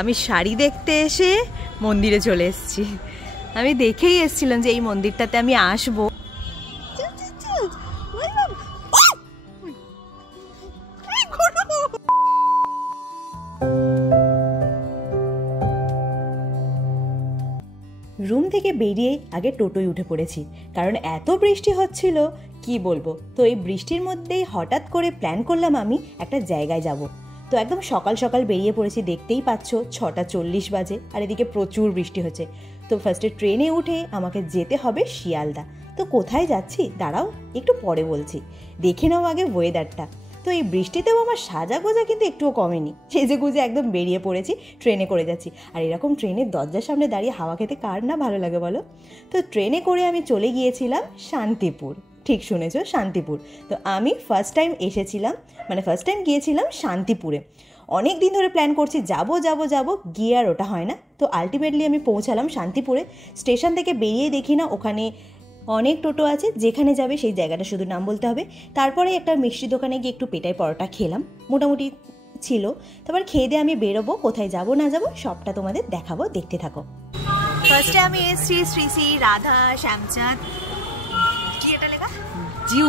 আমি শাড়ি দেখতে এসে মন্দিরে চলে এসেছি। আমি দেখেই এসেছিলাম যে এই মন্দিরটাতে আমি আসবো। রুম থেকে বেরিয়ে আগে টোটোয় উঠে পড়েছি, কারণ এত বৃষ্টি হচ্ছিল কি বলবো। তো এই বৃষ্টির মধ্যেই হঠাৎ করে প্ল্যান করলাম আমি একটা জায়গায় যাব। তো একদম সকাল সকাল বেরিয়ে পড়েছি, দেখতেই পাচ্ছ 6:40 বাজে, আর এদিকে প্রচুর বৃষ্টি হচ্ছে। তো ফার্স্টে ট্রেনে উঠে আমাকে যেতে হবে শিয়ালদা। তো কোথায় যাচ্ছি দাঁড়াও একটু পরে বলছি, দেখে নাও আগে ওয়েদারটা। তো এই বৃষ্টিতেও আমার সাজাগোজা কিন্তু একটুও কমেনি, সেজে গুজে একদম বেরিয়ে পড়েছি, ট্রেনে করে যাচ্ছি। আর এরকম ট্রেনের দরজার সামনে দাঁড়িয়ে হাওয়া খেতে কার না ভালো লাগে বলো। তো ট্রেনে করে আমি চলে গিয়েছিলাম শান্তিপুর। ঠিক শুনেছো, শান্তিপুর। তো আমি ফার্স্ট টাইম গিয়েছিলাম শান্তিপুরে। অনেক দিন ধরে প্ল্যান করছি যাব যাব যাব, গিয়ে আর ওটা হয় না। তো আলটিমেটলি আমি পৌঁছালাম শান্তিপুরে। স্টেশন থেকে বেরিয়ে দেখি না ওখানে অনেক টোটো আছে, যেখানে যাবে সেই জায়গাটা শুধু নাম বলতে হবে। তারপরে একটা মিষ্টি দোকানে গিয়ে একটু পেটাই পরোটা খেলাম, মোটামুটি ছিল। তারপর খেয়ে দিয়ে আমি বেরোবো, কোথায় যাব না যাব সবটা তোমাদের দেখাবো, দেখতে থাকো। ফার্স্টে আমি এসছি শ্রী শ্রী রাধা শ্যামচাঁদ, কি এটা লেখা, জিউ।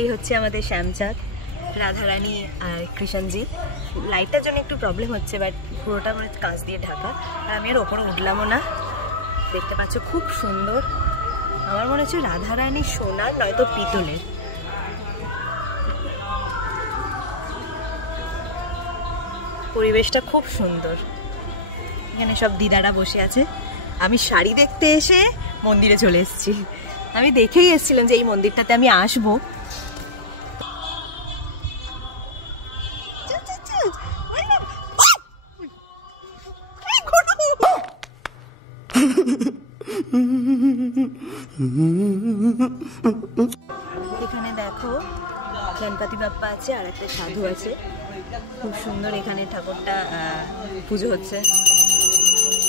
এই হচ্ছে আমাদের শ্যামচাঁদ, রাধারানী আর কৃষ্ণজি। লাইটটার জন্য একটু প্রবলেম হচ্ছে, বাট পুরোটা মানে কাঁচ দিয়ে ঢাকা। আর আমি আর ওপরে উঠলামও না। দেখতে পাচ্ছ খুব সুন্দর, আমার মনে হচ্ছে রাধারানী সোনার নয়তো পিতলের। পরিবেশটা খুব সুন্দর, এখানে সব দিদারা বসে আছে। আমি শাড়ি দেখতে এসে মন্দিরে চলে এসেছি। আমি দেখেই এসেছিলাম যে এই মন্দিরটাতে আমি আসবো। এখানে দেখো গণপতি বাপ্পা আছে আর একটা সাধু আছে, খুব সুন্দর। এখানে ঠাকুরটা পুজো হচ্ছে।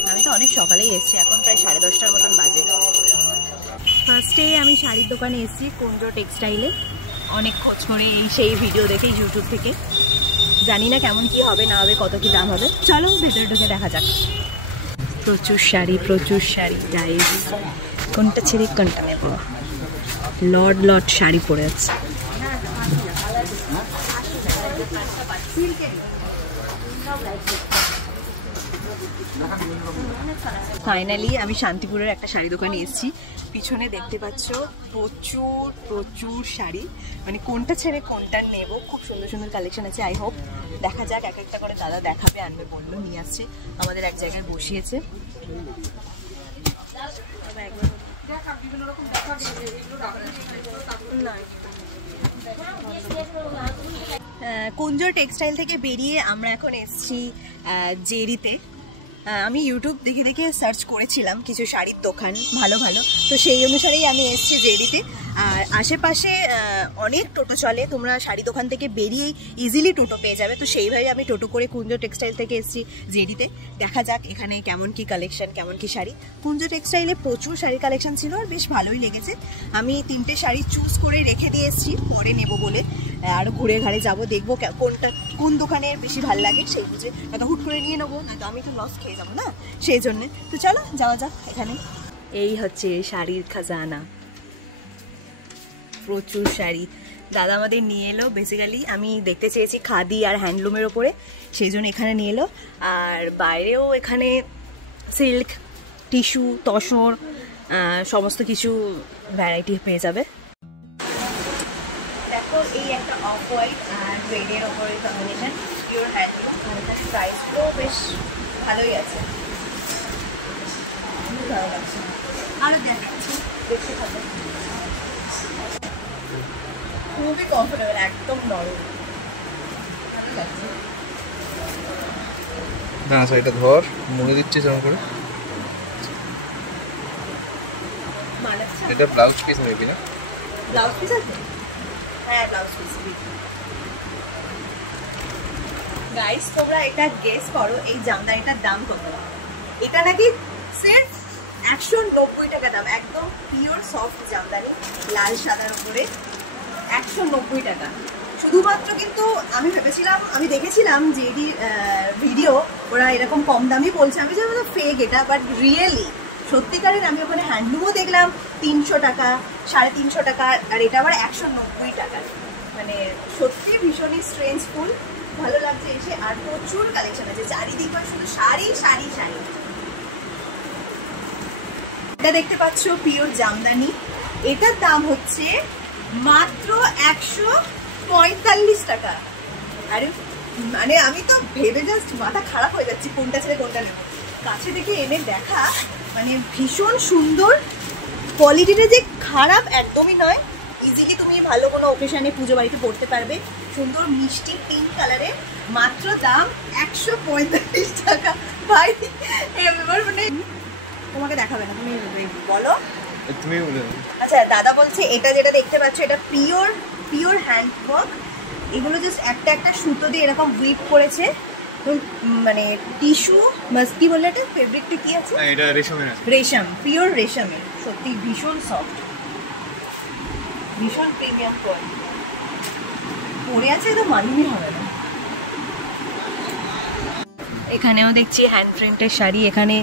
আমি তো অনেক সকালেই এসেছি, এখন প্রায় 10:30টার মতন বাজে। ফার্স্টে আমি শাড়ির দোকানে এসেছি কুঞ্জ টেক্সটাইলে। অনেক খোঁজ করে এই সেই ভিডিও দেখে ইউটিউব থেকে, জানি না কেমন কি হবে না হবে, কত কি দাম হবে। চলো ভেতরে ঢুকে দেখা যাক। প্রচুর শাড়ি গাইস, কোনটা ছেড়ে কোনটা নেব। লট শাড়ি পরে আছে। ফাইনালি আমি শান্তিপুরের একটা শাড়ি দোকানে এসেছি। পিছনে দেখতে পাচ্ছ প্রচুর শাড়ি, মানে কোনটা ছেড়ে কোনটা নেব। খুব সুন্দর সুন্দর কালেকশন আছে। আই হোপ দেখা যাক, এক একটা করে দাদা দেখাবে, আনবে বললো, নিয়ে আসছে, আমাদের এক জায়গায় বসিয়েছে। কুঞ্জ টেক্সটাইল থেকে বেরিয়ে আমরা এখন এসেছি জেরিতে। আমি ইউটিউব দেখে দেখে সার্চ করেছিলাম কিছু শাড়ির দোকান ভালো, তো সেই অনুসারেই আমি এসেছি জেরিতে। আর আশেপাশে অনেক টোটো চলে, তোমরা শাড়ি দোকান থেকে বেরিয়েই ইজিলি টোটো পেয়ে যাবে। তো সেইভাবে আমি টোটো করে কুঞ্জ টেক্সটাইল থেকে এসেছি জেরিতে। দেখা যাক এখানে কেমন কি কালেকশন, কেমন কি শাড়ি। কুঞ্জ টেক্সটাইলে প্রচুর শাড়ির কালেকশন ছিল আর বেশ ভালোই লেগেছে। আমি 3টে শাড়ি চুজ করে রেখে দিয়ে এসেছি, পরে নেব বলে। আরও ঘুরে ঘাড়ে যাবো, দেখবো কোন দোকানে বেশি ভালো লাগে সেই বুঝে, নয়তো হুট করে নিয়ে নেবো, নয়তো আমি তো লস খেয়ে যাবো না, সেই জন্যে। তো চলো যাওয়া যাক এখানে। এই হচ্ছে শাড়ির খাজানা, প্রচুর শাড়ি দাদা আমাদের নিয়ে এলো। বেসিক্যালি আমি দেখতে চেয়েছি খাদি আর হ্যান্ডলুমের ওপরে, সেই জন্য এখানে নিয়ে এলো। আর বাইরেও এখানে সিল্ক, টিস্যু, তসর সমস্ত কিছু ভ্যারাইটি পেয়ে যাবে। দেখো এই একটা অফ হোয়াইট আর রেডের ওপরে কম্বিনেশন, পিওর হ্যান্ডলুম। প্রাইসটাও বেশ ভালোই আছে, ভালো লাগছে। আরও দেখাচ্ছি, দেখতে হবে। খুবই কমফোর্টেবল, একদম নরম, ভালো লাগছে। না এটা ধর, মুড়ে দিচ্ছিস এরকম করে। এটা ব্লাউজ পিস মেবি না? ব্লাউজ পিস আছে? হ্যাঁ ব্লাউজ পিস। গাইস তোমরা এটা গেস করো এই জামদানিটার দাম কত? এটা নাকি সির্ফ 190 টাকা দাম, একদম পিওর সফট জামদানি, লাল সাদার উপরে 190 টাকা। শুধুমাত্র কিন্তু আমি ভেবেছিলাম, আমি দেখেছিলাম জেডির ভিডিও, ওরা এরকম কম দামি বলছে, আমি যে ফেক এটা, বাট রিয়েলি সত্যিকারের আমি ওখানে হ্যান্ডলুমও দেখলাম 300 টাকা, 350 টাকা, আর এটা আবার 190 টাকা। মানে সত্যি ভীষণই স্ট্রেঞ্জফুল, ভালো লাগছে এসে। আর প্রচুর কালেকশন আছে চারিদিক, শুধু শাড়ি শাড়ি শাড়ি। এটা দেখতে পাচ্ছ পিওর জামদানি, এটার দাম হচ্ছে মাত্র 145 টাকা। আরে মানে আমি তো ভেবে জাস্ট মাথা খারাপ হয়ে যাচ্ছে কোনটা ছেড়ে কোনটা নেব। কাছে দেখে এনে দেখা, মানে ভীষণ সুন্দর, কোয়ালিটিটা যে খারাপ একদমই নয়। ইজিলি তুমি ভালো কোনো অকেশনে পুজো বাড়িতে পড়তে পারবে। সুন্দর মিষ্টি পিঙ্ক কালারের, মাত্র দাম 145 টাকা। ভাই এবার মানে তোমাকে দেখাবে না, তুমি বলো। তুমি বলো। আচ্ছা দাদা বলছে এটা যেটা দেখতে পাচ্ছ এটা পিওর হ্যান্ড ওয়ার্ক। এগুলো জাস্ট একটা একটা সুতো দিয়ে এরকম উইভ করেছে, মানে টিস্যু কি বললে এটা, ফেব্রিকটা কি আছে? এটা রেশমের, রেশম, পিওর রেশমের, সত্যি ভীষণ সফট, ভীষণ প্রিমিয়াম কোয়ালিটি। পরে আছে তো মালুমই হবে না। এখানেও দেখছি হ্যান্ড প্রিন্টের শাড়ি, এখানে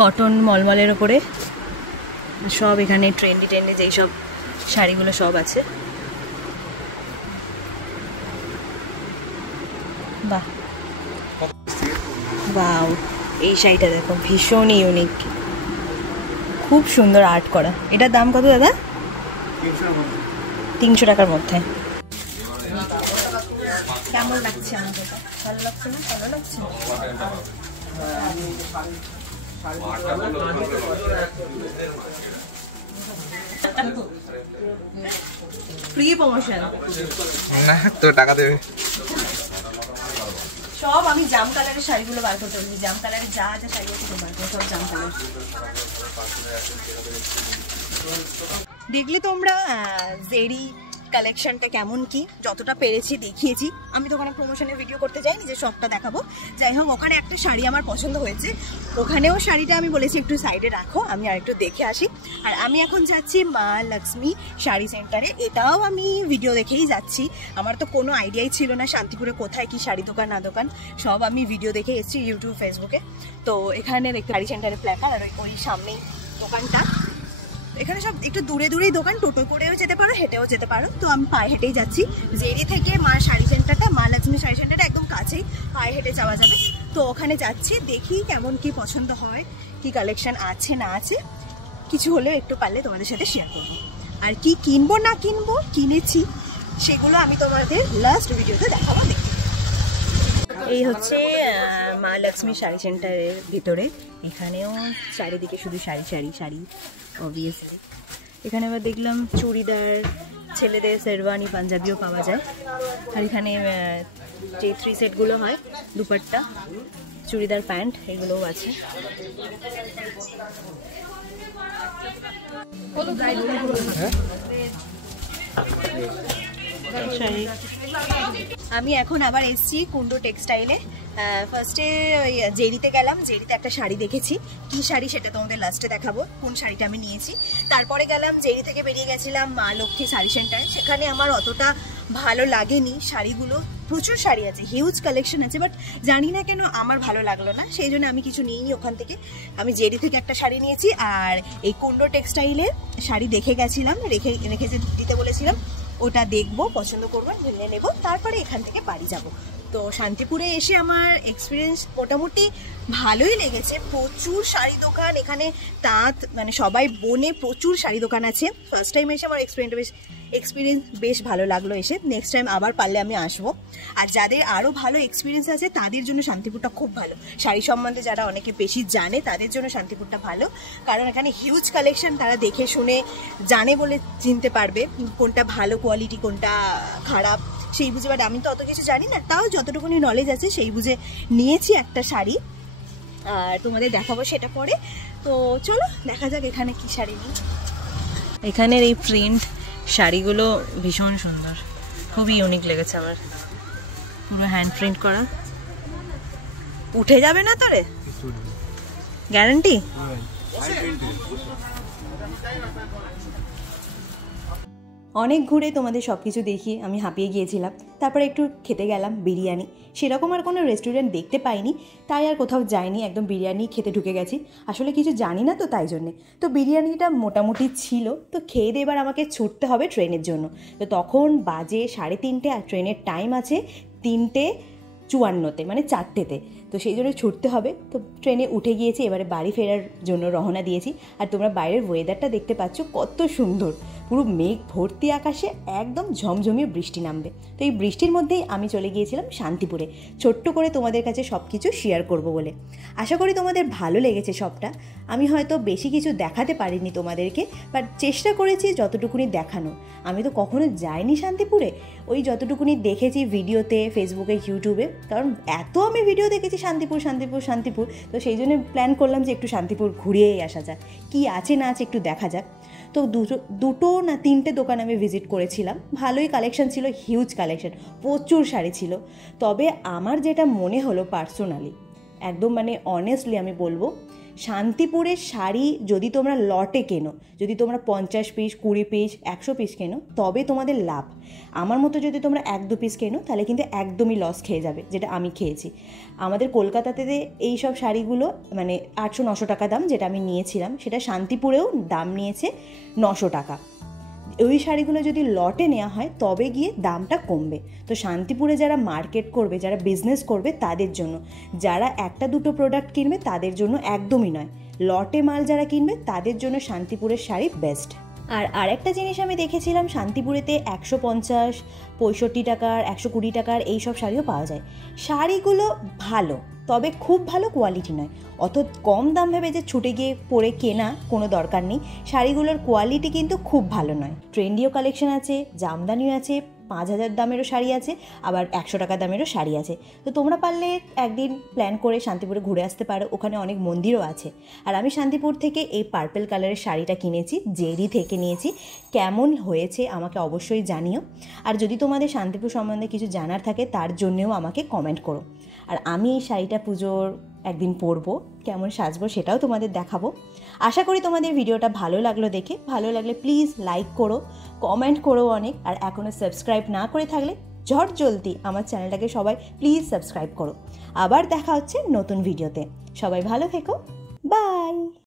কটন মলমলের ওপরে সব, এখানে ট্রেন্ডি যেই সব শাড়িগুলো সব আছে। বাহ বাহ, এই শাড়িটা দেখো ভীষণ ইউনিক, খুব সুন্দর আর্ট করা। এটার দাম কত দাদা? 300 টাকার মধ্যে। কেমন লাগছে আমাদের? ভালো লাগছে না? ভালো লাগছে। ফ্রি প্রমোশন না তো টাকা দেবে। সব আমি জাম কালারের শাড়িগুলো বার করতে বলছি, জাম কালারের যা যা শাড়ি আছে বার করতে, সব জাম কালার। দেখলে তোমরা জেরি কালেকশনটা কেমন কি, যতটা পেরেছি দেখিয়েছি। আমি তো ওখানে প্রমোশনের ভিডিও করতে যাইনি যে সবটা দেখাবো। যাই হোক, ওখানে একটা শাড়ি আমার পছন্দ হয়েছে, ওখানেও শাড়িটা আমি বলেছি একটু সাইডে রাখো, আমি আর একটু দেখে আসি। আর আমি এখন যাচ্ছি মা লক্ষ্মী শাড়ি সেন্টারে, এটাও আমি ভিডিও দেখেই যাচ্ছি। আমার তো কোনো আইডিয়াই ছিল না শান্তিপুরে কোথায় কি শাড়ি দোকান না দোকান, সব আমি ভিডিও দেখে এসেছি ইউটিউব ফেসবুকে। তো এখানে দেখতে শাড়ি সেন্টারের প্ল্যাকার্ড, আর ওই সামনেই দোকানটা। এখানে সব একটু দূরে দূরেই দোকান, টোটো করেও যেতে পারো, হেঁটেও যেতে পারো। তো আমি পায়ে হেঁটেই যাচ্ছি। জেরি থেকে মা শাড়ি সেন্টারটা, মা লক্ষ্মী শাড়ি সেন্টারটা একদম কাছেই, পায়ে হেঁটে যাওয়া যাবে। তো ওখানে যাচ্ছি, দেখি কেমন কি পছন্দ হয়, কি কালেকশন আছে না আছে, কিছু হলেও একটু পারলে তোমাদের সাথে শেয়ার করবো। আর কি কিনবো না কিনবো, কিনেছি, সেগুলো আমি তোমাদের লাস্ট ভিডিওতে দেখাবো। দেখি এই হচ্ছে মা লক্ষ্মী শাড়ি সেন্টারের ভিতরে, এখানেও চারিদিকে শুধু শাড়ি শাড়ি শাড়ি অবভিয়াসলি। এখানে আবার দেখলাম চুড়িদার, ছেলেদের শেরওয়ানি পাঞ্জাবিও পাওয়া যায়। আর এখানে যে 3 সেটগুলো হয়, দুপাট্টা, চুড়িদার, প্যান্ট, এগুলোও আছে। আমি এখন আবার এসেছি কুন্ডু টেক্সটাইলে। ফার্স্টে ওই জেরিতে গেলাম, জেরিতে একটা শাড়ি দেখেছি, কি শাড়ি সেটা তোমাদের লাস্টে দেখাবো, কোন শাড়িটা আমি নিয়েছি। তারপরে গেলাম জেরি থেকে বেরিয়ে গেছিলাম মা লক্ষ্মী শাড়ি সেন্টার, সেখানে আমার অতটা ভালো লাগেনি শাড়িগুলো, প্রচুর শাড়ি আছে, হিউজ কালেকশন আছে, বাট জানি না কেন আমার ভালো লাগলো না, সেই জন্য আমি কিছু নিইনি ওখান থেকে। আমি জেরি থেকে একটা শাড়ি নিয়েছি, আর এই কুন্ডু টেক্সটাইলে শাড়ি দেখে গেছিলাম, রেখে দিতে বলেছিলাম, ওটা দেখবো, পছন্দ করবো, নিয়ে নেবো, তারপরে এখান থেকে বাড়ি যাব। তো শান্তিপুরে এসে আমার এক্সপিরিয়েন্স মোটামুটি ভালোই লেগেছে, প্রচুর শাড়ি দোকান এখানে, তাঁত মানে সবাই বোনে প্রচুর শাড়ি দোকান আছে। ফার্স্ট টাইম এসে আমার এক্সপিরিয়েন্স বেশ ভালো লাগলো এসে, নেক্সট টাইম আবার পারলে আমি আসবো। আর যাদের আরও ভালো এক্সপিরিয়েন্স আছে তাদের জন্য শান্তিপুরটা খুব ভালো, শাড়ি সম্বন্ধে যারা অনেকে বেশি জানে তাদের জন্য শান্তিপুরটা ভালো, কারণ এখানে হিউজ কালেকশন, তারা দেখে শুনে জানে বলে চিনতে পারবে কোনটা ভালো কোয়ালিটি কোনটা খারাপ, সেই বুঝে। বাট আমি তো অত কিছু জানি না, তাও যতটুকুনি নলেজ আছে সেই বুঝে নিয়েছি একটা শাড়ি, আর তোমাদের দেখাবো সেটা পরে। তো চলো দেখা যাক এখানে কি শাড়ি নিই। এখানের এই প্রিন্ট শাড়িগুলো ভীষণ সুন্দর, খুবই ইউনিক লেগেছে আমার, পুরো হ্যান্ড প্রিন্ট করা। উঠে যাবে না তোরে? গ্যারান্টি? অনেক ঘুরে তোমাদের সব কিছু দেখিয়ে আমি হাঁপিয়ে গিয়েছিলাম। তারপরে একটু খেতে গেলাম বিরিয়ানি। সেরকম আর কোনো রেস্টুরেন্ট দেখতে পাইনি, তাই আর কোথাও যাইনি, একদম বিরিয়ানি খেতে ঢুকে গেছি। আসলে কিছু জানি না তো তাই জন্যে। তো বিরিয়ানিটা মোটামুটি ছিল, তো খেয়ে দিয়ে এবার আমাকে ছুটতে হবে ট্রেনের জন্য। তো তখন বাজে 3:30 আর ট্রেনের টাইম আছে 3:54, মানে 4টেতে। তো সেই জন্য ছুটতে হবে। তো ট্রেনে উঠে গিয়েছি, এবারে বাড়ি ফেরার জন্য রওনা দিয়েছি। আর তোমরা বাইরের ওয়েদারটা দেখতে পাচ্ছ কত সুন্দর, পুরো মেঘ ভর্তি আকাশে, একদম ঝমঝমিয়ে বৃষ্টি নামবে। তো এই বৃষ্টির মধ্যেই আমি চলে গিয়েছিলাম শান্তিপুরে, ছোট্ট করে তোমাদের কাছে সব কিছু শেয়ার করব বলে। আশা করি তোমাদের ভালো লেগেছে সবটা। আমি হয়তো বেশি কিছু দেখাতে পারিনি তোমাদেরকে, বাট চেষ্টা করেছি যতটুকুনি দেখানো। আমি তো কখনো যাইনি শান্তিপুরে, ওই যতটুকুনি দেখেছি ভিডিওতে, ফেসবুকে, ইউটিউবে। কারণ এত আমি ভিডিও দেখেছি শান্তিপুর শান্তিপুর শান্তিপুর, তো সেই জন্য প্ল্যান করলাম যে একটু শান্তিপুর ঘুরিয়েই আসা যাক, কী আছে না আছে একটু দেখা যাক। তো দুটো না 3টে দোকান আমি ভিজিট করেছিলাম। ভালোই কালেকশন ছিল, হিউজ কালেকশন, প্রচুর শাড়ি ছিল। তবে আমার যেটা মনে হলো পার্সোনালি, একদম মানে অনেস্টলি আমি বলবো, শান্তিপুরের শাড়ি যদি তোমরা লটে কেনো, যদি তোমরা 50 পিস, 20 পিস, 100 পিস কেনো, তবে তোমাদের লাভ। আমার মতো যদি তোমরা 1-2 পিস কেনো, তাহলে কিন্তু একদমই লস খেয়ে যাবে, যেটা আমি খেয়েছি। আমাদের কলকাতাতে এই সব শাড়িগুলো মানে 800-900 টাকা দাম, যেটা আমি নিয়েছিলাম, সেটা শান্তিপুরেও দাম নিয়েছে 900 টাকা। ওই শাড়িগুলো যদি লটে নেওয়া হয় তবে গিয়ে দামটা কমবে। তো শান্তিপুরে যারা মার্কেট করবে, যারা বিজনেস করবে, তাদের জন্য। যারা 1-2 প্রোডাক্ট কিনবে তাদের জন্য একদমই নয়। লটে মাল যারা কিনবে তাদের জন্য শান্তিপুরের শাড়ি বেস্ট। আর আরেকটা জিনিস আমি দেখেছিলাম, শান্তিপুরেতে 150, 65 টাকার, 120 টাকার এইসব শাড়িও পাওয়া যায়। শাড়িগুলো ভালো, তবে খুব ভালো কোয়ালিটি নয়। অত কম দাম ভেবে যে ছুটে গিয়ে পরে কেনা কোনো দরকার নেই। শাড়িগুলোর কোয়ালিটি কিন্তু খুব ভালো নয়। ট্রেন্ডিও কালেকশন আছে, জামদানিও আছে, 5000 দামেরও শাড়ি আছে, আবার 100 টাকা দামেরও শাড়ি আছে। তো তোমরা পারলে একদিন প্ল্যান করে শান্তিপুরে ঘুরে আসতে পারো, ওখানে অনেক মন্দিরও আছে। আর আমি শান্তিপুর থেকে এই পার্পল কালারের শাড়িটা কিনেছি, জেরি থেকে নিয়েছি। কেমন হয়েছে আমাকে অবশ্যই জানিও। আর যদি তোমাদের শান্তিপুর সম্বন্ধে কিছু জানার থাকে, তার জন্যেও আমাকে কমেন্ট করো। আর আমি এই শাড়িটা পুজোর একদিন পরবো, কেমন সাজবো সেটাও তোমাদের দেখাবো। আশা করি তোমাদের ভিডিওটা ভালো লাগলো দেখে। ভালো লাগলে প্লিজ লাইক করো, কমেন্ট করো অনেক। আর এখনও সাবস্ক্রাইব না করে থাকলে ঝট জলদি আমার চ্যানেলটাকে সবাই প্লিজ সাবস্ক্রাইব করো। আবার দেখা হচ্ছে নতুন ভিডিওতে। সবাই ভালো থেকো, বাই।